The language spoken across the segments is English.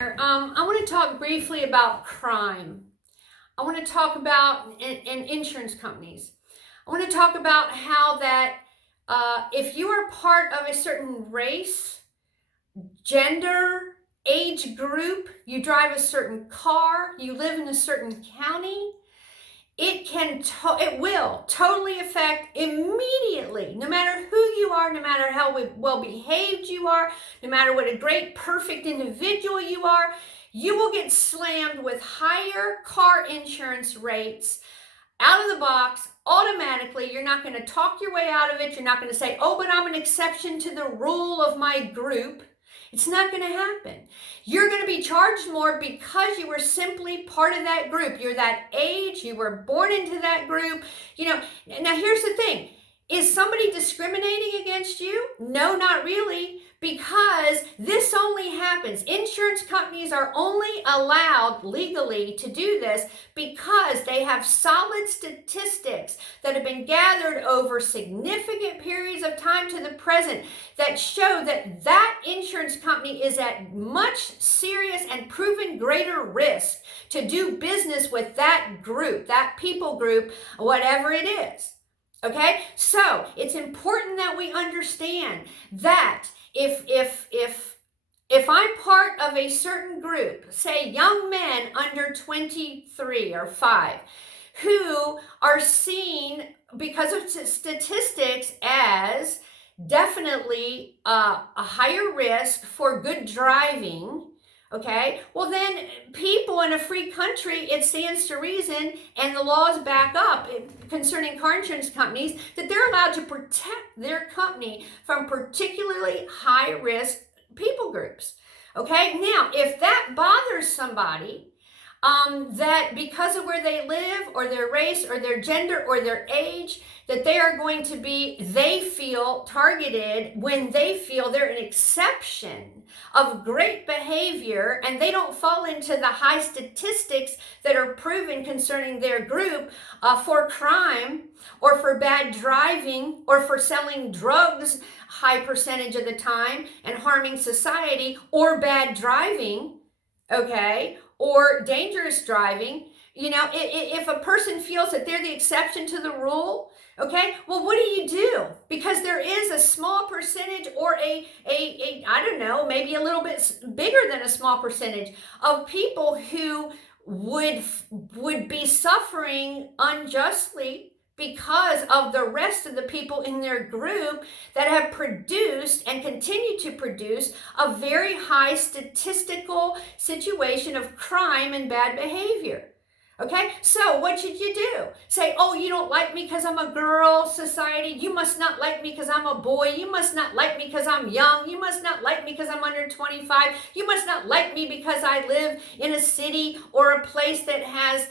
I want to talk briefly about crime. I want to talk about insurance companies. I want to talk about how that if you are part of a certain race, gender, age group, you drive a certain car, you live in a certain county, it will totally affect immediately, no matter who you are, no matter how well behaved you are, no matter what a great perfect individual you are, you will get slammed with higher car insurance rates out of the box automatically. You're not going to talk your way out of it. You're not going to say, oh, but I'm an exception to the rule of my group. It's not going to happen. You're going to be charged more because you were simply part of that group. You're that age. You were born into that group. Now here's the thing. Is somebody discriminating against you? No, not really, because this only happens. Insurance companies are only allowed legally to do this because they have solid statistics that have been gathered over significant periods of time to the present that show that that insurance company is at much serious and proven greater risk to do business with that group, that people group, whatever it is. Okay, so it's important that we understand that if I'm part of a certain group, say young men under 23 or 5, who are seen because of statistics as definitely a higher risk for good driving. Okay, well then people in a free country, it stands to reason, and the laws back up concerning car insurance companies, that they're allowed to protect their company from particularly high risk people groups. Okay, now if that bothers somebody, that because of where they live or their race or their gender or their age, that they are going to be, they feel targeted when they feel they're an exception of great behavior and they don't fall into the high statistics that are proven concerning their group for crime or for bad driving or for selling drugs high percentage of the time and harming society, or bad driving, okay, or dangerous driving. If a person feels that they're the exception to the rule, okay, well, what do? Because there is a small percentage, or a I don't know, maybe a little bit bigger than a small percentage of people who would be suffering unjustly because of the rest of the people in their group that have produced and continue to produce a very high statistical situation of crime and bad behavior. Okay, so what should you do? Say, oh, you don't like me because I'm a girl, society. You must not like me because I'm a boy. You must not like me because I'm young. You must not like me because I'm under 25. You must not like me because I live in a city or a place that has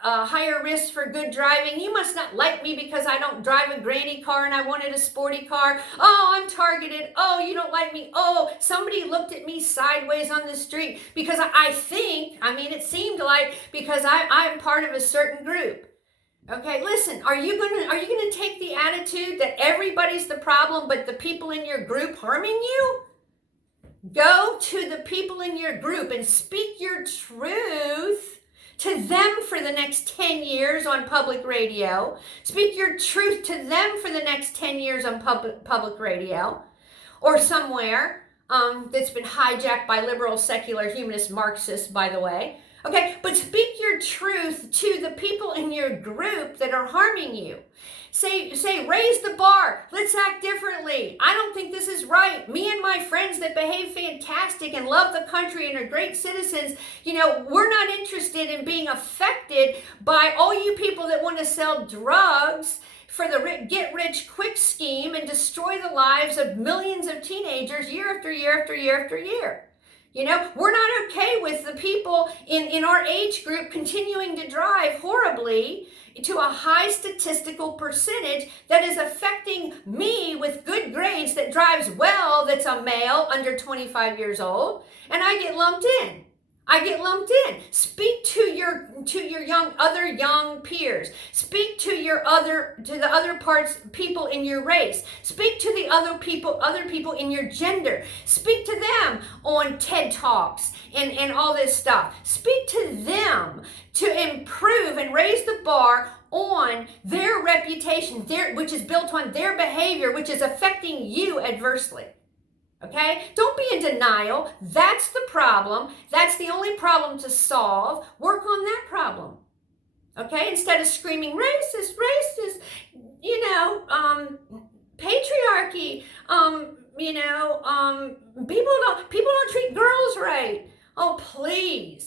higher risk for good driving. You must not like me because I don't drive a granny car and I wanted a sporty car. Oh, I'm targeted. Oh, you don't like me. Oh, somebody looked at me sideways on the street because it seemed like because I'm part of a certain group. Okay, listen, are you gonna take the attitude that everybody's the problem but the people in your group harming you? Go to the people in your group and speak your truth to them for the next 10 years on public radio. Speak your truth to them for the next 10 years on public radio or somewhere that's been hijacked by liberal, secular, humanist, Marxists, by the way. Okay, but speak your truth to the people in your group that are harming you. Say, raise the bar. Let's act differently. I don't think this is right. Me and my friends that behave fantastic and love the country and are great citizens, we're not interested in being affected by all you people that want to sell drugs for the get-rich-quick scheme and destroy the lives of millions of teenagers year after year after year after year. We're not okay with the people in our age group continuing to drive horribly to a high statistical percentage that is affecting me with good grades that drives well, that's a male under 25 years old, and I get lumped in. I get lumped in. Speak to your other young peers. Speak to the other people in your race. Speak to the other people in your gender. Speak to them on TED Talks and all this stuff. Speak to them to improve and raise the bar on their reputation, which is built on their behavior, which is affecting you adversely. Okay? Don't be in denial. That's the problem. That's the only problem to solve. Work on that problem. Okay? Instead of screaming racist, patriarchy, people don't treat girls right. Oh, please.